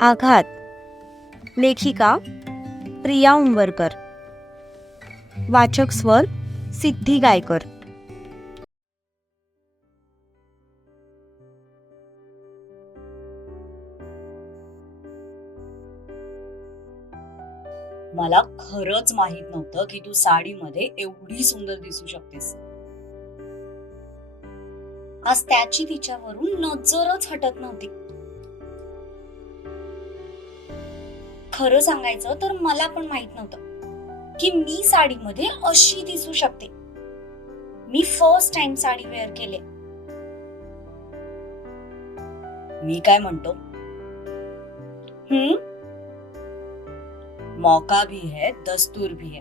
आघात. लेखिका प्रिया उंबरकर. वाचक स्वर सिद्धी गायकर. मला खरंच माहीत नव्हतं की तू साडीमध्ये एवढी सुंदर दिसू शकतेस. आज त्याची तिच्यावरून नजरच हटत नव्हती. खरं सांगायचं तर मला पण माहीत नव्हतं की मी साडीमध्ये अशी दिसू शकते. मी फर्स्ट टाइम साडी वेअर केले. मी काय म्हणतो? हम्म? मौका भी है दस्तूर भी है.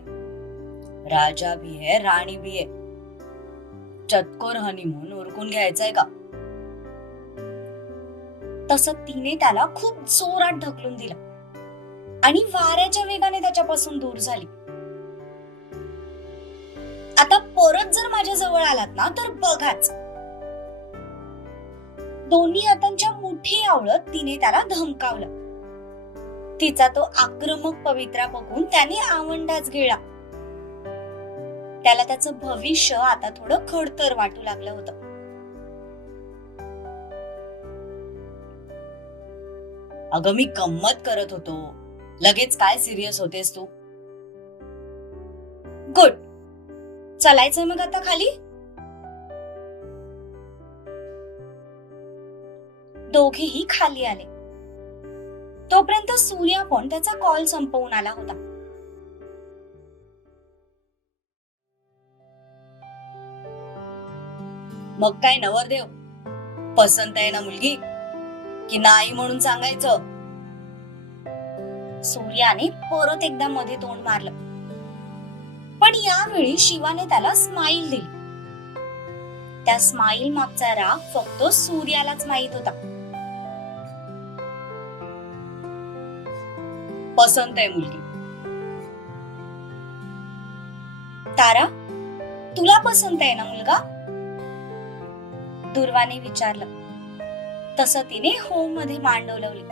राजा भी है राणी भी है. चतकोर हनीमून उरकून घ्यायचंय का? तस तिने त्याला खूप जोरात ढकलून दिला. आणि वाऱ्याच्या वेगाने त्याच्यापासून दूर झाली. आता परत जर माझ्या जवळ आलात ना तर बघाच. दोन्ही हातांच्या मुठी आवळत तिने त्याला धमकावलं. तिचा तो आक्रमक पवित्रा बघून त्याने आवंडाच गिळला त्याला त्याचं भविष्य आता थोडं खडतर वाटू लागलं होतं. अगं मी गंमत करत होतो. लगेच काय सिरियस होतेस तू? गुड. चलायचंय मग आता खाली? दोघेही खाली आले. तोपर्यंत सूर्या पण त्याचा कॉल संपवून आला होता. मग काय नवरदेव? पसंत आहे ना मुलगी? की नाही म्हणून सांगायचं? सूर्याने परत एकदा मध्ये तोंड मारलं. पण यावेळी शिवाने त्याला स्माईल दिली. त्या स्माईल मागचा राग फक्त सूर्यालाच माहीत होता. पसंत आहे मुलगी. तारा तुला पसंत आहे ना मुलगा? दुर्वाने विचारलं. तस तिने हो मध्ये मान डोलवली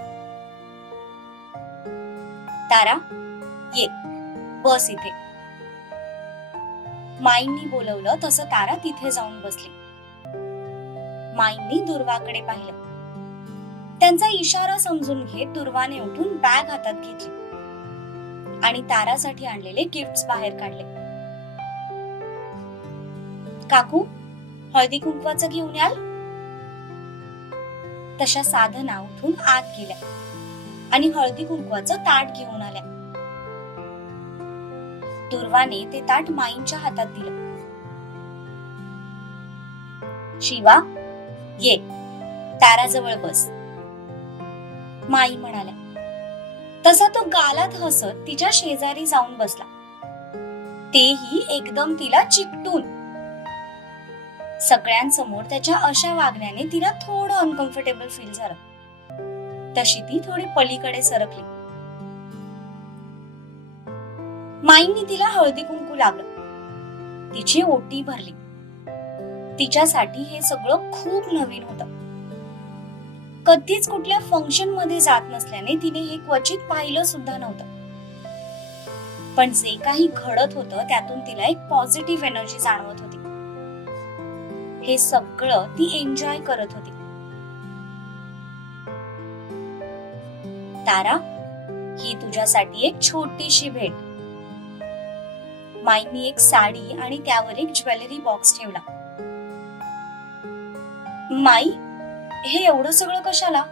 तारा ये बस इथे. माईंनी बोलवलं तसं तारा तिथे जाऊन बसली. माईंनी दुर्वाकडे पाहिलं. त्यांचा इशारा समजून घेत दुर्वाने उठून बॅग हातात घेतली. आणि तारासाठी आणलेले गिफ्ट बाहेर काढले. काकू हळदी कुंकवाचं घेऊन याल? तशा साधना उठून आत गेल्या. आणि हळदी कुंकवाचं ताट घेऊन आल्या. दुर्वाने ते ताट माईंच्या हातात दिलं. शिवा ये ताराजवळ बस. माई म्हणाल्या तसा तो गालात हसत तिच्या शेजारी जाऊन बसला. तेही एकदम तिला चिकटून. सगळ्यांसमोर त्याच्या अशा वागण्याने तिला थोडं अनकम्फर्टेबल फील झालं. तशी ती थोडी पलीकडे सरकली. माईंनी तिला हळदी कुंकू लावलं. तिची ओटी भरली. तिच्यासाठी हे सगळं खूप नवीन होत. कधीच कुठल्या फंक्शनमध्ये जात नसल्याने तिने हे क्वचित पाहिलं सुद्धा नव्हतं. पण जे काही घडत होतं त्यातून तिला एक पॉझिटिव्ह एनर्जी जाणवत होती. हे सगळं ती एन्जॉय करत होती. तारा ही तुझ्यासाठी एक छोटीशी भेट. माईंनी एक साडी आणि त्यावर एक ज्वेलरी बॉक्स ठेवला. माई हे एवढं सगळं कशाला?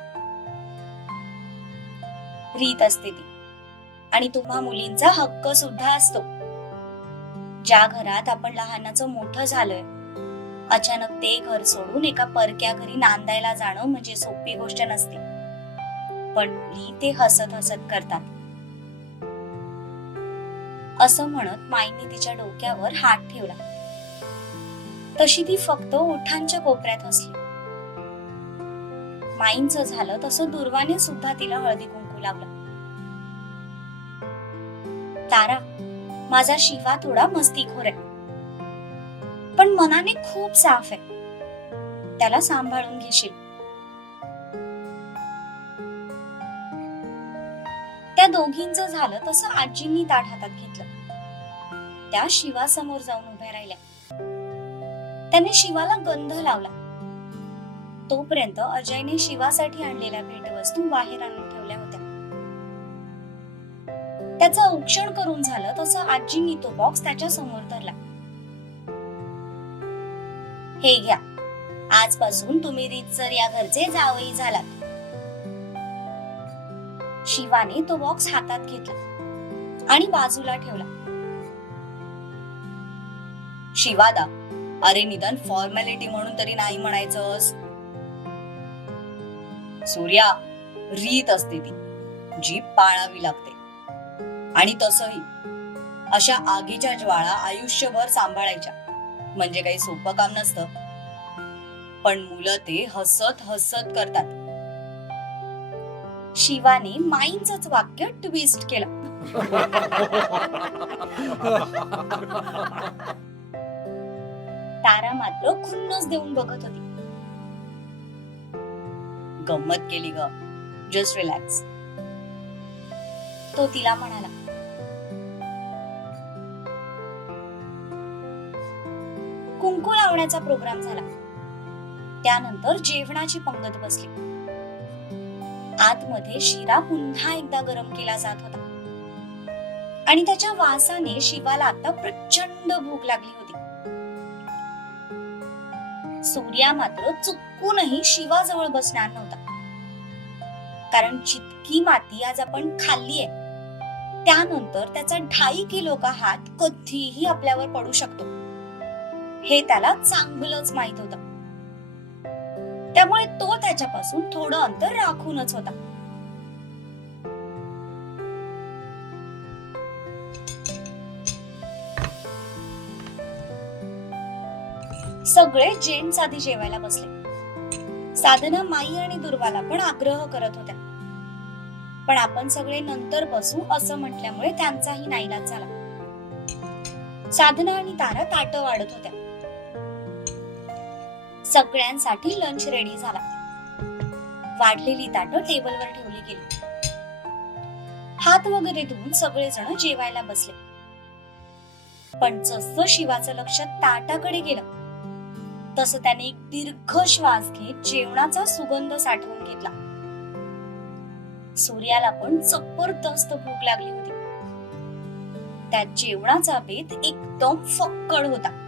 रीत असते ती. आणि तुम्हा मुलींचा हक्क सुद्धा असतो. ज्या घरात आपण लहानाचं मोठं झालोय अचानक ते घर सोडून एका परक्या घरी नांदायला जाणं म्हणजे सोपी गोष्ट नसते. पण ते हसत हसत करतात. असं म्हणत माईने तिच्या डोक्यावर हात ठेवला. तशी ती फक्त ओठांच्या कोपऱ्यात हसली. माईंच झालं तसं दुर्वाने सुद्धा तिला हळदी कुंकू लावलं. तारा माझा शिवा थोडा मस्तीखोर आहे. पण मनाने खूप साफ आहे. त्याला सांभाळून घेशील. दोघींचं झालं तसं आजींनी ताट हातात घेतलं. त्या शिवासमोर जाऊन उभ्या राहिल्या. त्याने शिवाला गंध लावला. तोपर्यंत अजयने शिवासाठी आणलेल्या भेटवस्तू बाहेर आणून ठेवल्या होत्या. त्याचं औक्षण करून झालं तसं आजींनी तो बॉक्स त्याच्यासमोर धरला. हे घ्या. आजपासून तुम्ही रीतसर या घरचे जावई झालात. शिवाने तो बॉक्स हातात घेतला आणि बाजूला ठेवला. शिवादा अरे निदान फॉर्मॅलिटी म्हणून तरी नाही म्हणायचंस. सूर्या रीत असते ती. जी पाळावी लागते. आणि तसही. अशा आगीच्या ज्वाळा आयुष्यभर सांभाळायच्या. म्हणजे काही सोपं काम नसतं. पण मुलं ते हसत हसत करतात. शिवाने माईंचंच वाक्य ट्विस्ट केलं. तारा मात्र खुन्नच देऊन बघत होती. गंमत केली ग. जस्ट रिलॅक्स तो तिला म्हणाला. कुंकू लावण्याचा प्रोग्राम झाला. त्यानंतर जेवणाची पंगत बसली. आतमध्ये शिरा पुन्हा एकदा गरम केला जात होता. आणि त्याच्या वासाने शिवाला आता प्रचंड भूक लागली होती. सूर्या मात्र चुकूनही शिवाजवळ बसणार नव्हता. कारण जितकी माती आज आपण खाल्ली आहे त्यानंतर त्याचा ढाई किलो का हात कधीही आपल्यावर पडू शकतो. हे त्याला चांगलंच माहीत होतं. त्यामुळे तो त्याच्यापासून थोडं अंतर राखूनच होता. सगळे जेम्स आधी जेवायला बसले. साधना माई आणि दुर्वाला पण आग्रह करत होत्या. पण आपण सगळे नंतर बसू असं म्हटल्यामुळे त्यांचाही नाईलाज झाला. साधना आणि तारा ताट वाढत होत्या. सगळ्यांसाठी लंच रेडी झाला. वाढलेली ताट टेबलवर ठेवली गेली. हात वगैरे धुवून सगळेजण जेवायला बसले. पण जसं शिवाचं लक्ष ताटाकडे गेलं तस त्याने एक दीर्घ श्वास घेत जेवणाचा सुगंध साठवून घेतला. सूर्याला पण जबरदस्त भूक लागली होती. त्या जेवणाचा बेत एकदम फक्कड होता.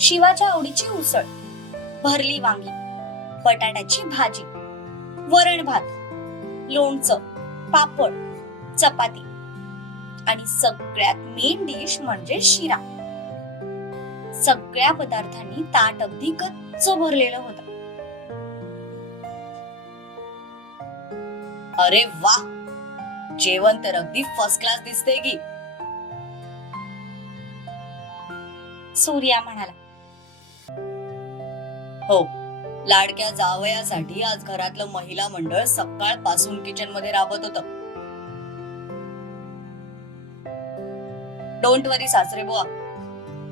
शिवाच्या आवडीची उसळ भरली वांगी बटाट्याची भाजी वरण भात लोणचं पापड चपाती आणि सगळ्यात मेन डिश म्हणजे शिरा. सगळ्या पदार्थांनी ताट अगदी गच्च भरलेलं होतं. अरे वा! जेवण तर अगदी फर्स्ट क्लास दिसते की. सूर्या म्हणाला हो. लाडक्या जावयासाठी आज घरातलं महिला मंडळ सकाळपासून किचनमध्ये राबत होत. डोंट वरी सासरे बुवा.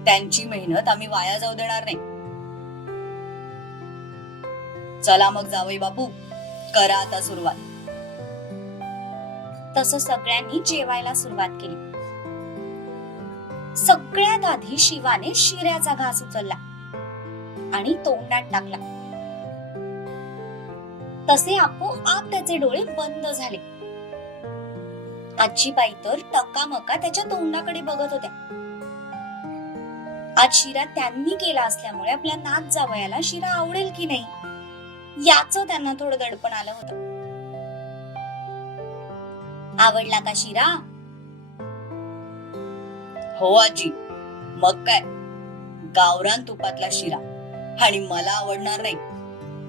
त्यांची मेहनत आम्ही वाया जाऊ देणार नाही. चला मग जावई बापू करा आता सुरुवात. तस सगळ्यांनी जेवायला सुरुवात केली. सगळ्यात आधी शिवाने शिऱ्याचा घास उचलला. आणि तोंडात टाकला. तसे आपोआप त्याचे डोळे बंद झाले. आजीबाई तर टकामका त्याच्या तोंडाकडे बघत होत्या. आज शिरा त्यांनी केला असल्यामुळे आपल्या नात जावयाला शिरा आवडेल की नाही याच त्यांना थोडं दडपण आलं होतं. आवडला का शिरा? हो आजी. मग काय? गावरान तुपातला शिरा. आणि मला आवडणार नाही.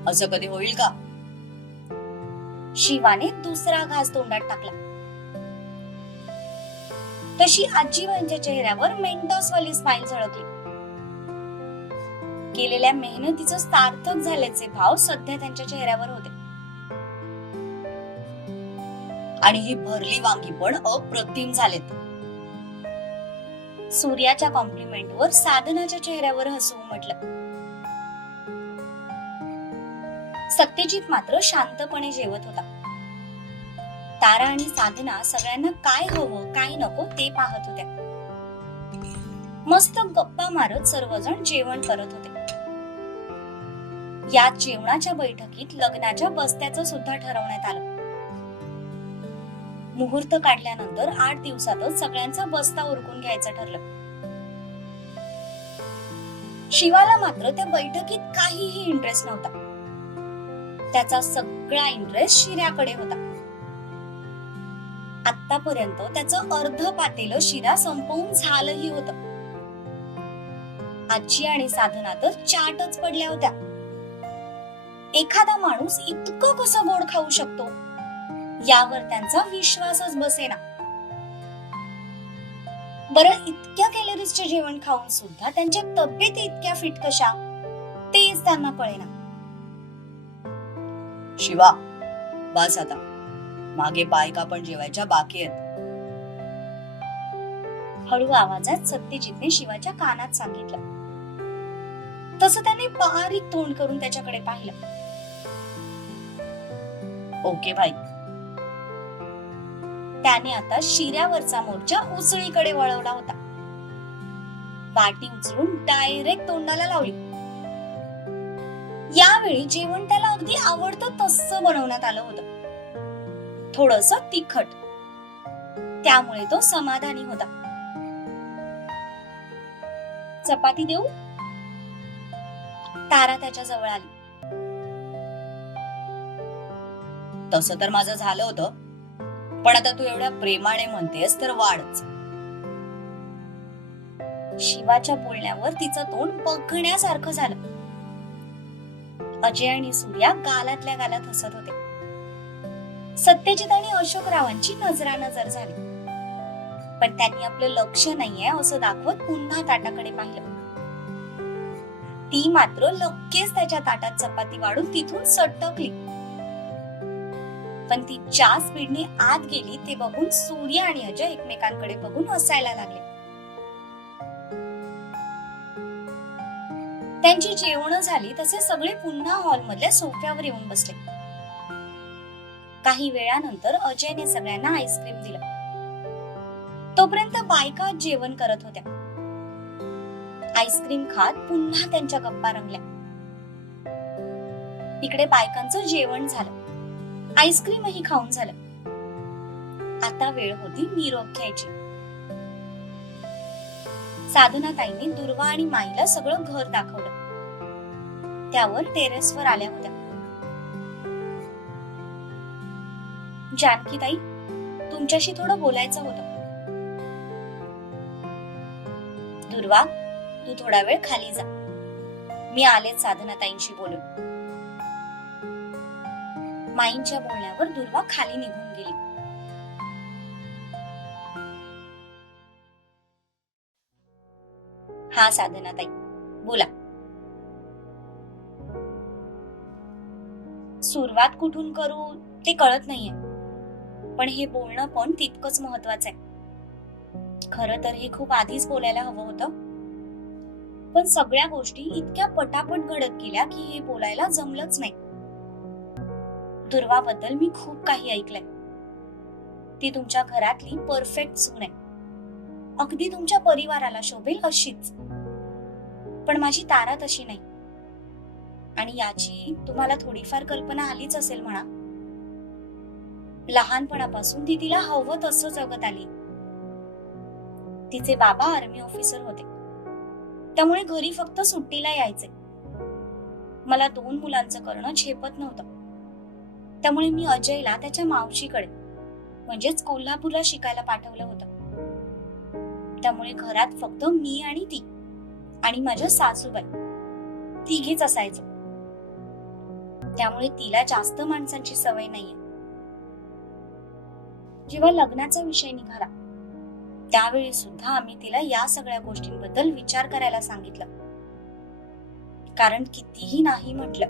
असं कधी होईल का? शिवाने दुसरा घास तोंडात टाकला. तशी आजीबाईंच्या म्हणजे चेहऱ्यावर मेंटॉस वाली स्माइल झळकली. केलेल्या मेहनतीचं सार्थक झाल्याचे भाव सध्या त्यांच्या चेहऱ्यावर होते. आणि ही भरली वांगी पण अप्रतिम झालेत. सूर्याच्या कॉम्प्लिमेंटवर साधनाच्या चेहऱ्यावर हसू म्हटलं. सत्यजित मात्र शांतपणे जेवत होता. तारा आणि साधना सगळ्यांना काय हवं काय नको ते पाहत होत्या. मस्त गप्पा मारत सर्वजण जेवण करत होते. या जेवणाच्या बैठकीत लग्नाच्या बस्त्याचं सुद्धा ठरवण्यात आलं. मुहूर्त काढल्यानंतर आठ दिवसातच सगळ्यांचा बस्ता उरकून घ्यायचं ठरलं. शिवाला मात्र त्या बैठकीत काहीही इंटरेस्ट नव्हता. त्याचा सगळा इंटरेस्ट शिऱ्याकडे होता. आतापर्यंत त्याचं अर्ध पातेलं शिरा संपवून झालंही होत. आजी आणि साधना तर चाटच पडल्या होत्या. एखादा माणूस इतकं कसं गोड खाऊ शकतो? यावर त्यांचा विश्वासच बसेना. बरं इतक्या कॅलरीजचे जेवण खाऊन सुद्धा त्यांच्या तब्येती इतक्या फिट कशा? तेच त्यांना कळेना. शिवा बस आता. मागे बायका पण जेवायच्या बाकी आहेत. हळू आवाजात सत्यजितने शिवाच्या कानात सांगितलं. तसं त्याने बारीक तोंड करून त्याच्याकडे पाहिलं. ओके भाई त्याने आता शिऱ्यावरचा मोर्चा उसळीकडे वळवला होता. वाटी उचलून डायरेक्ट तोंडाला लावली. यावेळी जेवण त्याला अगदी आवडतं तसं बनवण्यात आलं होतं. थोडस तिखट. त्यामुळे तो समाधानी होता. चपाती देऊ? तारा त्याच्याजवळ आली. तसं तर माझं झालं होतं. पण आता तू एवढ्या प्रेमाने म्हणतेस तर वाढच. शिवाच्या बोलण्यावर तिचं तोंड बघण्यासारखं झालं. अजय आणि सूर्या गालातल्या गालात हसत होते. सत्यजित आणि अशोकरावांची नजरानजर झाली. पण त्यांनी आपलं लक्ष नाहीये असं दाखवत पुन्हा ताटाकडे पाहिलं. ती मात्र लगेच त्याच्या ताटात चपाती वाढून तिथून सटकली. पण ती ज्या स्पीडने आत गेली ते बघून सूर्य आणि अजय एकमेकांकडे बघून हसायला लागले. त्यांची जेवण झाली तसे सगळे पुन्हा हॉलमधल्या सोफ्यावर येऊन बसले. काही वेळानंतर अजयने सगळ्यांना आईस्क्रीम दिलं. तोपर्यंत बायका जेवण करत होत्या. आईस्क्रीम खात पुन्हा त्यांच्या गप्पा रंगल्या. इकडे बायकांचं जेवण झालं. आईस्क्रीमही खाऊन झालं. आता वेळ होती निरोप घ्यायची. साधना ताईंनी दुर्वा आणि माईला सगळं घर दाखवलं. त्यावर टेरेसवर आल्या होत्या. जानकीताई तुमच्याशी थोडं बोलायचं होतं. दुर्वा तू थोडा वेळ खाली जा. मी आलेच साधनाताईंशी बोलून. माईंच्या बोलण्यावर दुर्वा खाली निघून गेली. हा साधनाताई बोला. सुरुवात कुठून करू ते कळत नाहीये. पण हे बोलणं पण तितकंच महत्वाचं आहे खरं तर हे खूप आधीच बोलायला हवं होतं. पण सगळ्या गोष्टी इतक्या पटापट घडत गेल्या की हे बोलायला जमलंच नाही. दुर्वाबद्दल मी खूप काही ऐकलंय. ती तुमच्या घरातली परफेक्ट सून आहे. अगदी तुमच्या परिवाराला शोभेल अशीच. पण माझी तारा तशी नाही. आणि याची तुम्हाला थोडीफार कल्पना आलीच असेल म्हणा. लहानपणापासून ती तिला हवं तसं जगत आली. तिचे बाबा आर्मी ऑफिसर होते. त्यामुळे घरी फक्त सुट्टीला यायचे. मला दोन मुलांचं करणं झेपत नव्हतं. त्यामुळे मी अजयला त्याच्या मावशीकडे म्हणजेच कोल्हापूरला शिकायला पाठवलं होतं. त्यामुळे घरात फक्त मी आणि ती आणि माझ्या सासूबाई तिघीच असायचो. त्यामुळे तिला जास्त माणसांची सवय नाहीये. जेव्हा लग्नाचा विषय निघाला त्यावेळी सुद्धा आम्ही तिला या सगळ्या गोष्टींबद्दल विचार करायला सांगितलं. कारण कितीही नाही म्हटलं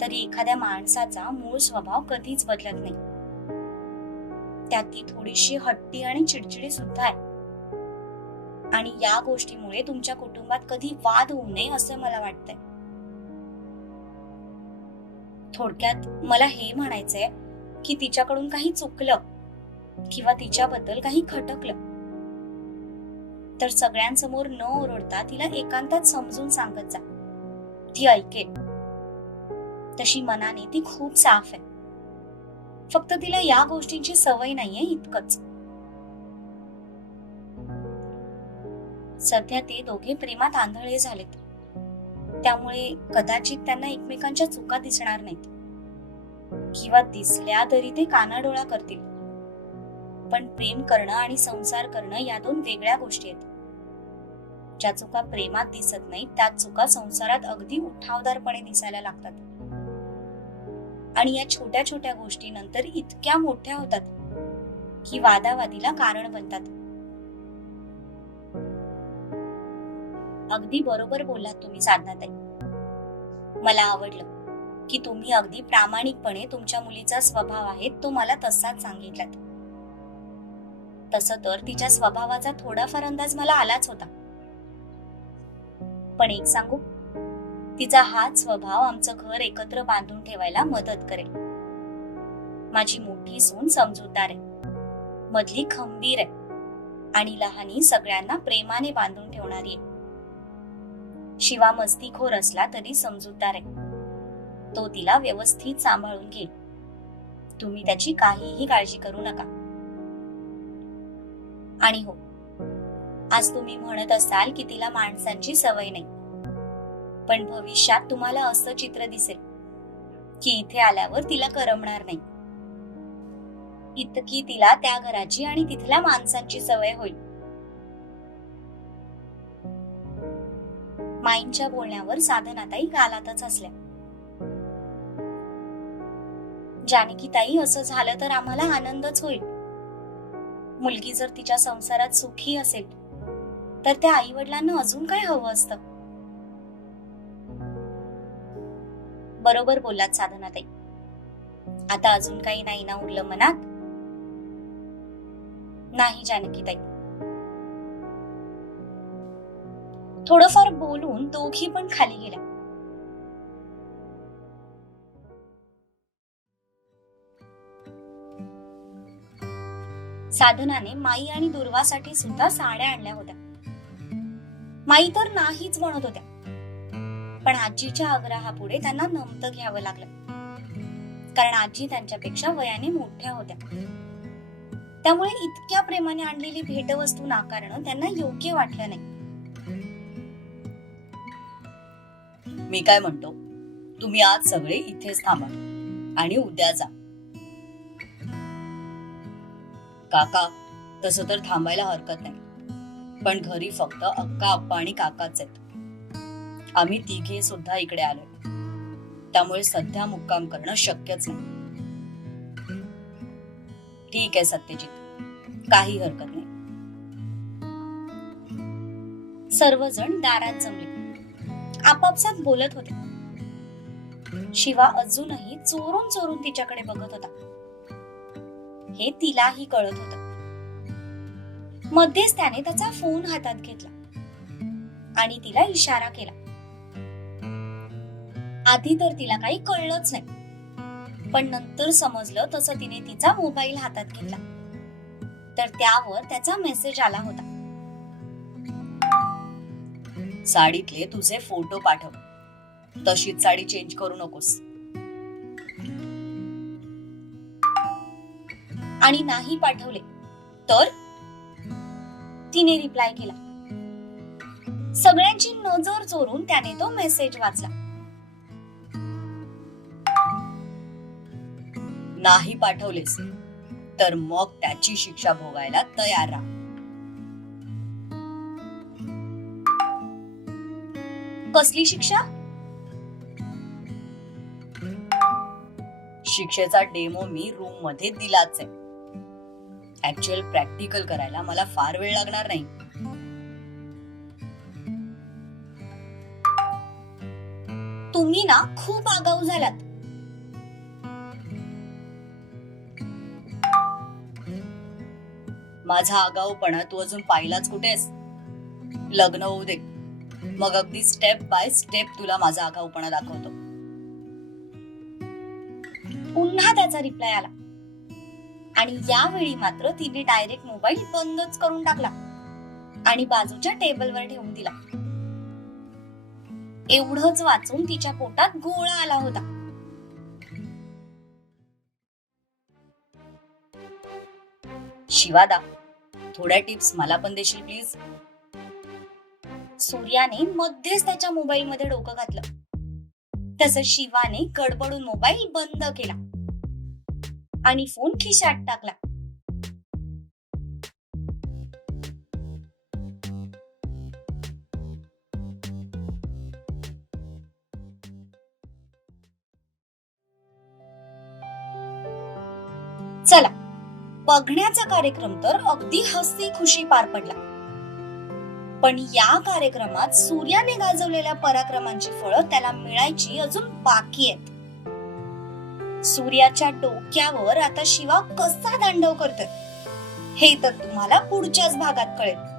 तरी एखाद्या माणसाचा मूळ स्वभाव कधीच बदलत नाही. त्यात ती थोडीशी हट्टी आणि चिडचिडी सुद्धा आहे. आणि या गोष्टीमुळे तुमच्या कुटुंबात कधी वाद होऊ नये असं मला वाटतंय. थोडक्यात मला हे म्हणायचंय की तिच्याकडून काही चुकलं किंवा तिच्याबद्दल काही खटकलं. तर सगळ्यांसमोर न ओरडता तिला एकांतात समजून सांगत जा. ती ऐकेल. तशी मनाने ती खूप साफ आहे. फक्त तिला या गोष्टींची सवय नाहीये इतकंच. सध्या ते दोघे प्रेमात आंधळे झालेत. त्यामुळे कदाचित त्यांना एकमेकांच्या चुका दिसणार नाहीत. किंवा दिसल्या तरी ते कानाडोळा करतील. पण प्रेम करणं आणि संसार करणं या दोन वेगळ्या गोष्टी आहेत. ज्या चुका प्रेमात दिसत नाहीत त्या चुका संसारात अगदी उठावदारपणे दिसायला लागतात. आणि या छोट्या छोट्या गोष्टी नंतर इतक्या मोठ्या होतात की वादावादीला कारण बनतात. अगदी बरोबर बोललात तुम्ही साधनाताई. मला आवडलं की तुम्ही अगदी प्रामाणिकपणे तुमच्या मुलीचा स्वभाव आहे तो मला तसाच सांगितलात. तसं तर तिच्या स्वभावाचा थोडाफार अंदाज मला आलाच होता. पण एक सांगू? तिचा हाच स्वभाव आमचं घर एकत्र बांधून ठेवायला मदत करेल. माझी मोठी सून समजूतदार आहे. मधली खंबीर आहे. आणि लहानी सगळ्यांना प्रेमाने बांधून ठेवणारी आहे. शिवा मस्तीखोर असला तरी समजूतदार आहे. तो तिला व्यवस्थित सांभाळून घेईल. तुम्ही त्याची काहीही काळजी करू नका. आणि हो आज तुम्ही म्हणत असाल की तिला माणसांची सवय नाही. पण भविष्यात तुम्हाला असं चित्र दिसेल की इथे आल्यावर तिला करमणार नाही. इतकी तिला त्या घराची आणि तिथल्या माणसांची सवय होईल. माईंच्या बोलण्यावर साधनाताई गालातच असल्या. जानकीताई असं झालं तर आम्हाला आनंदच होईल. मुलगी जर तिच्या संसारात सुखी असेल तर त्या आई वडिलांना अजून काय हवं असतं? बरोबर बोललात साधनाताई. आता अजून काही नाही ना उरलं मनात? नाही जानकीताई. थोडंफार बोलून दोघी पण खाली गेल्या. साधनाने माई आणि दुर्वासाठी सुद्धा साड्या आणल्या होत्या. माई तर नाहीच म्हणत होत्या. पण आजीच्या आग्रहापुढे त्यांना नमतं घ्यावं लागलं. कारण आजी त्यांच्यापेक्षा वयाने मोठ्या होत्या. त्यामुळे इतक्या प्रेमाने आणलेली भेटवस्तू नाकारणं त्यांना योग्य वाटलं नाही. मी काय म्हणतो? तुम्ही आज सगळे इथेच थांबा आणि उद्या जा. काका तसं तर थांबायला हरकत नाही. पण घरी फक्त अक्का अप्पा आणि काकाच आहेत. आम्ही तिघे सुद्धा इकडे आलो त्यामुळे सध्या मुक्काम करणं शक्यच नाही. ठीक आहे सत्यजित. काही हरकत नाही. सर्वजण दारात जमले. आपापसात बोलत होते शिवा अजूनही चोरून चोरून तिच्याकडे बघत होता. हे तिलाही कळत होत. मध्येच त्याने त्याचा फोन हातात घेतला. आणि तिला इशारा केला. आधी तर तिला काही कळलंच नाही. पण नंतर समजलं तसं तिने तिचा मोबाईल हातात घेतला. तर त्यावर त्याचा मेसेज आला होता. साडीतले तुझे फोटो पाठव. तशीच साडी चेंज करू नकोस. आणि नाही पाठवले तर? तिने रिप्लाय केला. सगळ्यांची नजर चोरून त्याने तो मेसेज वाचला. नाही पाठवलेस तर मग त्याची शिक्षा भोगायला तयार राहा. कसली शिक्षा? शिक्षेचा डेमो मी रूममध्ये दिलाच आहे. ऍक्च्युअल प्रॅक्टिकल करायला मला फार वेळ लागणार नाही. तुम्ही ना खूप आगाऊ झालात. माझा आगाऊपणा तू अजून पाहिलाच कुठेस? लग्न होऊ दे. मग अगदी स्टेप बाय स्टेप तुला माझा आगाऊपणा दाखवतो. पुन्हा त्याचा रिप्लाय आला. आणि यावेळी मात्र तिने डायरेक्ट मोबाईल बंदच करून टाकला. आणि बाजूच्या टेबलवर ठेवून दिला. एवढंच वाचून तिच्या पोटात गोळा आला होता. शिवादा थोड्या टिप्स मला पण देशील प्लीज सूर्याने मध्येच त्याच्या मोबाईल मध्ये डोकं घातलं. तसं शिवाने गडबडून मोबाईल बंद केला. आणि फोन खिशात टाकला. चला बघण्याचा कार्यक्रम तर अगदी हसी खुशी पार पडला. पण या कार्यक्रमात सूर्याने गाजवलेल्या पराक्रमांची फळं त्याला मिळायची अजून बाकी आहेत. सूर्याच्या डोक्यावर आता शिवा कसा दांडव करतोय हे तर तुम्हाला पुढच्याच भागात कळेल.